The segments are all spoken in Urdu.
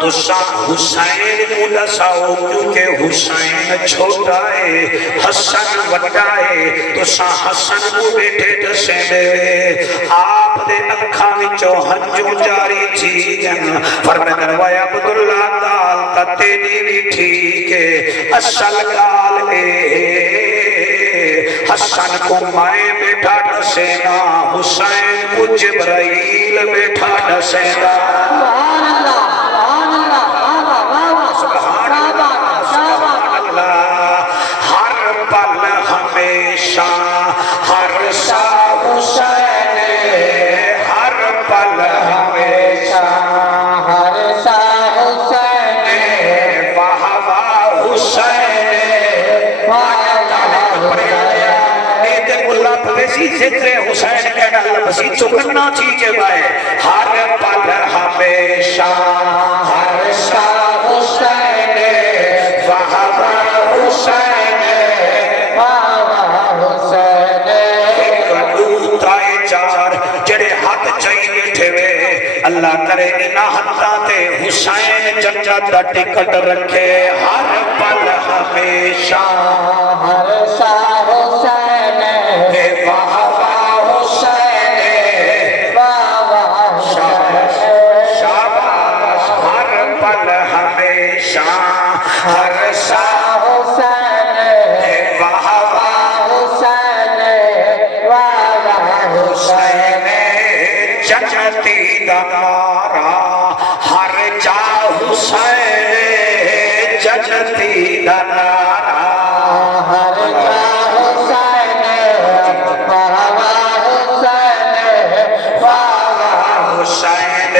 تو حسین کو دساؤ کیونکہ حسین چھوٹا ہے حسن وڈا ہے تو حسن کو بیٹھے دسیں دے آپ دے اکھاں وچوں ہنجو جاری تھی جن فرمایا وے عبداللہ گال تا تیری بھی ٹھیک ہے اصل گال اے حسن کو میں بیٹھا دسینا حسین کو جبرائیل بیٹھا دسینا سبحان اللہ سبحان اللہ ہر پل ہمیشہ ہر سا حسین ہر پل ہمیشہ ہر سا حسین واہ واہ حسین ویسی ذکر حسین کہنا لبسی چکنا چیزے بائے ہر پل ہمیشہ ہر سا حسین واہ واہ حسین واہ حسین ایک دوتائے چار جڑے حق چاہیے بیٹھے وے اللہ کرے انہا حقا تے حسین جنت دا ٹکٹ رکھے ہر پل ہمیشہ ہر سا حسین واہ واہ حسین واہ واہ شاباش ہر پل ہمیشہ ہر سا حسین واہ واہ حسین واہ واہ حسین جنتی دا نعرہ ہر جا حسین جنتی دا نعرہ ہر جا حسین واہ واہ حسین واہ واہ حسین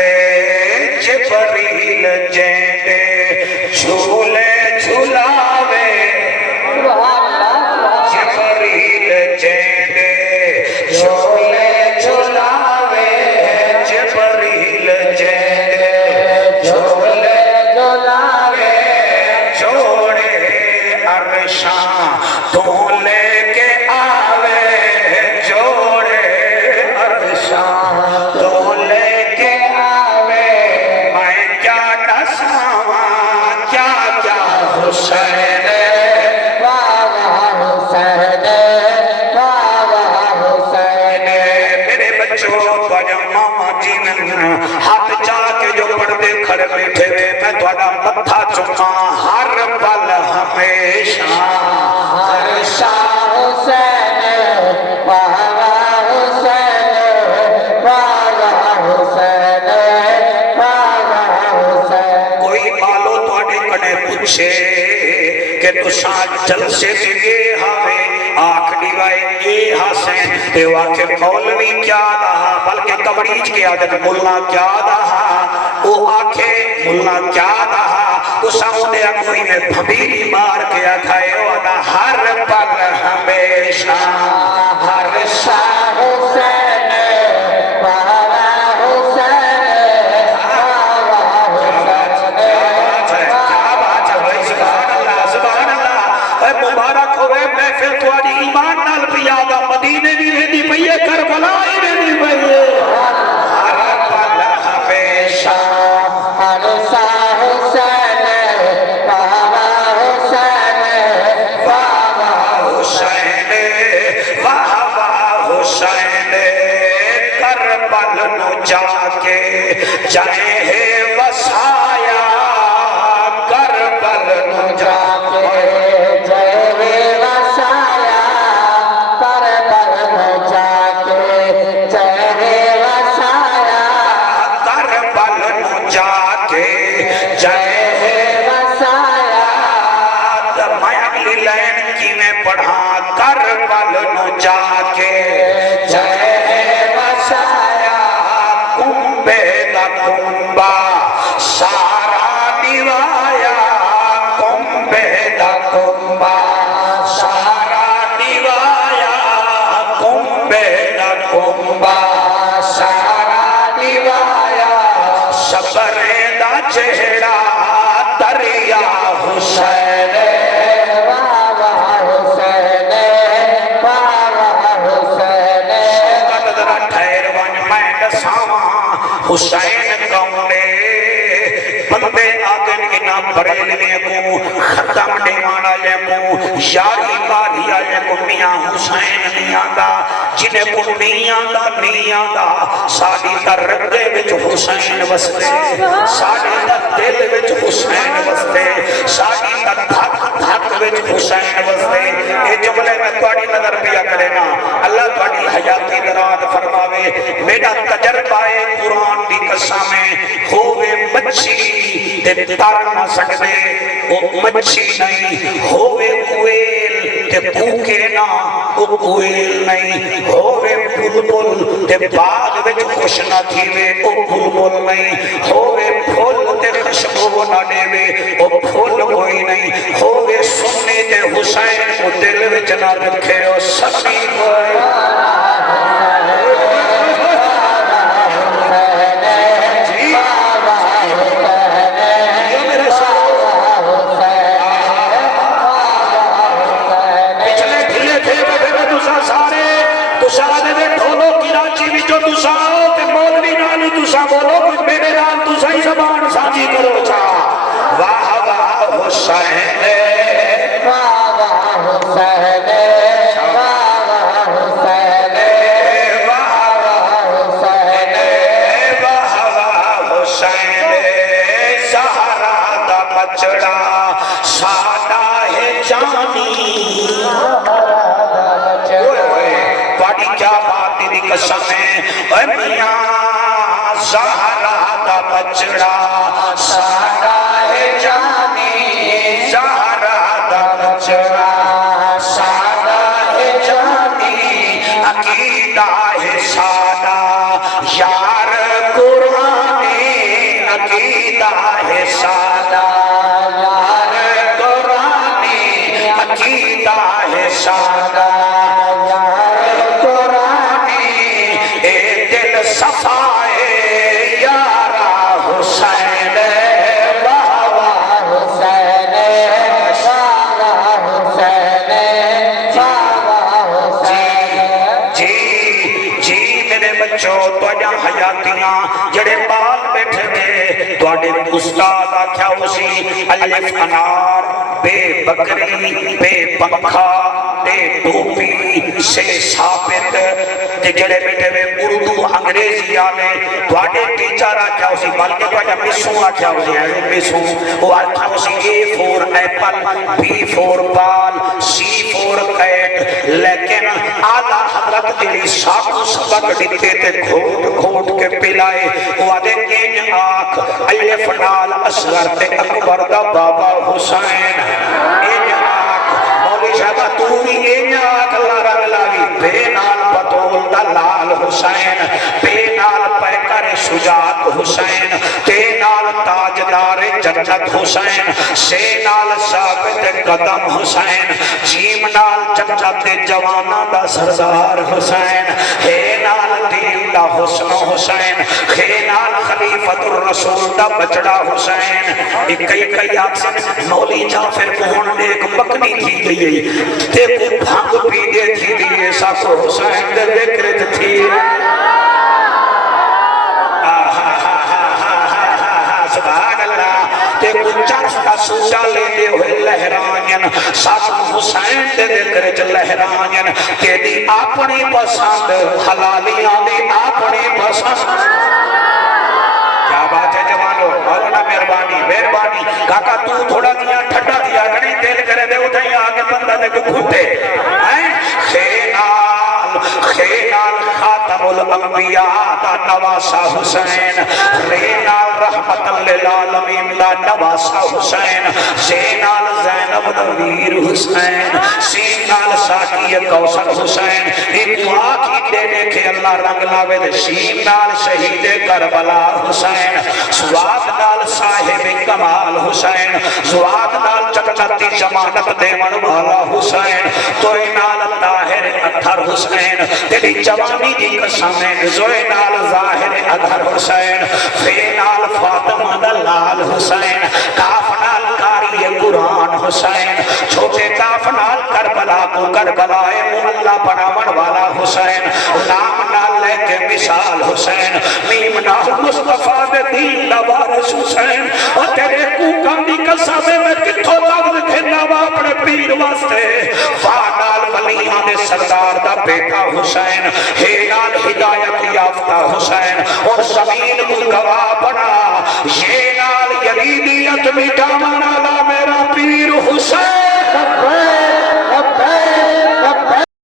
جبریل جیندے جھولے جھلاوے جبریل جیندے جھولے جھلاوے جبریل جیندے جھولے جھلاوے جوڑے عرشاں تو لے کے آوے جوڑے عرشاں تو لے کے آوے میں کیا ڈساواں کیا کیا حسین واہ واہ حسین واہ واہ حسین میرے بچوں تو ماما جی نے ہاتھ جا کے جو پردے کھڑے بیٹھے ہوئے میں تھوڑا متھا چما ہر پل ہمیشہ ہر سا حسین واہ واہ حسین واہ واہ حسین واہ واہ حسین کوئی بالو تھوڑے کنے پوچھے کہ تو ساتھ جلسے سے یہ ہاوے آخری وائے یہ حسین تے واقع مولوی کیا دہا بلکہ کبریج کے عادت ملہ کیا دہا وہ آکھے ملہ کیا دہا تو سامنے اگوئی میں بھبیری مار کے آکھائے ودا ہر پل ہمیشہ ہر سا حسین واہ واہ حسین واہ واہ حسین کیا بات ہے سبحان اللہ سبحان اللہ اے مبارک ہوئے محفل تواری ایمان نال پیادا مدینے بھی رہنی پئیے کربلائی رہنی پئیے ہر پل ہمیشہ ہر سا حسین واہ واہ حسین واہ واہ حسین واہ واہ حسین کربل نو جا کے جائے ہے وسایا کربل نو جا کے جائے ہے وسایا کربل نو جا کے جائے ہے وسایا کربل نو جا کے جائے ہے وسایا میں اگلی لائن کی میں پڑھا کربل نو جا کے جائے ہے وسایا کنبے دا کنبا سارا نوایا کنبے دا کنبا سارا نوایا کنبے دا کنبا سارا نوایا صبر دا چہرہ دریا حسین واہ واہ حسین واہ واہ حسین قدر ٹھہر ون میں دساواں حسین کون بندے آگے انہاں بریلوے کو ختم دیوانا لے کو یاری باری آلے کو میاں حسین نہیں آندا جنہیں کو نہیں آندا نہیں آندا ساڑی در رگے وچ حسین وستے ساڑی در دل وچ حسین وستے ساڑی در دھک دھک وچ حسین وستے یہ جملے میں توڑی نظر پیا کرے نا اللہ توڑی حیاتی دراد فرماوے میرا تجربہ قرآن دی قسمیں ہووے مچھی تے تر نہ سکتے وہ مچھی نہیں ہووے کوئل تے کوکے نہ وہ کوئل نہیں ہووے بلبل تے باغ وچ خوش نہ تھیوے وہ بلبل نہیں ہووے پھول تے خوشبو نہ دیوے وہ پھول کوئی نہیں ہووے سننے تے حسین کو دل وچ نہ رکھے وہ سبھی کوئی بولو کچھ میرے نام تو صحیح زبان سانجی کرو چا واہ واہ حسین واہ واہ حسین واہ واہ حسین واہ واہ حسین واہ واہ حسین سہارا دا بچڑا ساڈا ہے جانی پاڑی کیا بات تیری قسم ہے اے میاں زہرا دا بچڑا ساڈا ہے جانی زہرا دا بچڑا ساڈا ہے جانی عقیدہ ہے ساڈا یار قرآنی عقیدہ ہے ساڈا یار قرآنی عقیدہ ہے ساڈا یار قرآنی اے دل صفائے حسین واہ واہ حسین واہ واہ حسین واہ واہ حسین جی جی میرے بچوں تو جا حیاتیاں جڑے بال بیٹھے تھے تو اڈے استاد آکھیا اسی الف انار بے بکری بے پنکھا دے ٹوپی سے ثابت تے جڑے بیٹھے وے اردو انگریزی آلے تواڈے ٹیچر آکھیا اسی بلکہ تواڈا مسوں آکھیا اسی ایویں مسوں او آکھیا اسی اے فور ایپل بی فور بال سی فور کیٹ لیکن اعلی حضرت جڑی ساکو سبق دتے تے گھوٹ گھوٹ کے پلائے او آدے ان آنکھ الف نال اصغر تے اکبر دا بابا حسین ان آنکھ مولوی صاحب تو بھی ان آنکھ اللہ رنگ لاوی بے نال بطول دا لال حسین بے نال پیکر شجاعت حسین تے نال تاجدار جنت حسین سے نال ثابت قدم حسین جیم نال جنت جوانا دا سردار حسین ہے نال دین دا حسن حسین ہے نال خلیفت الرسول دا بچڑا حسین کئی آکسن مولی جعفر کون ایک مکنی تھی گئی تے کو بھانگ پیڑے تھی دیئے ساکو حسین دے ذکرت تھی سبحان اللہ تے کچھ کا سوچا لے دے ہوئے لہرانین ساکو حسین دے ذکرت لہرانین تے دی اپنی پسند حلالیاں دی اپنی پسند کیا بات ہے جوانو مولانا مہربانی مہربانی کاکا تو تھوڑا دیا ٹھڈا دیا گھڑی تیل کرے دے اٹھائی آگے بندہ دے کو کھوٹے خینال خاتم الانبیاء دا نواسا حسین رینال رحمت للعالمین دا نواسا حسین زینال زینب دویر حسین سینال ساکی کوثر حسین ایک آنکھی دینے کے اللہ رنگ لاوے دے سینال شہید کربلا حسین سواد نال صاحب کمال حسین سواد نال چکچتی جمانت دیون والا حسین توئی نال طاہر اطہر حسین تیری جوانی دی قسمیں زوئی نال ظاہر اطہر حسین فی نال فاطمہ دلال حسین کاف نال کاری قرآن حسین چھوٹے کاف نال کربلا کو کربلائے محلہ بناون والا حسین نام نال لے کے مثال حسین میم نال مصطفیٰ دے دین لوارس حسین اور قسم میں کتھوں لفظ کھینا وا اپنے پیر واسطے فانال ولیاں دے سردار دا بیٹا حسین ہے نال ہدایت یافتہ حسین اور زمین کو گواہ بنا یہ نال یزیدیت مٹ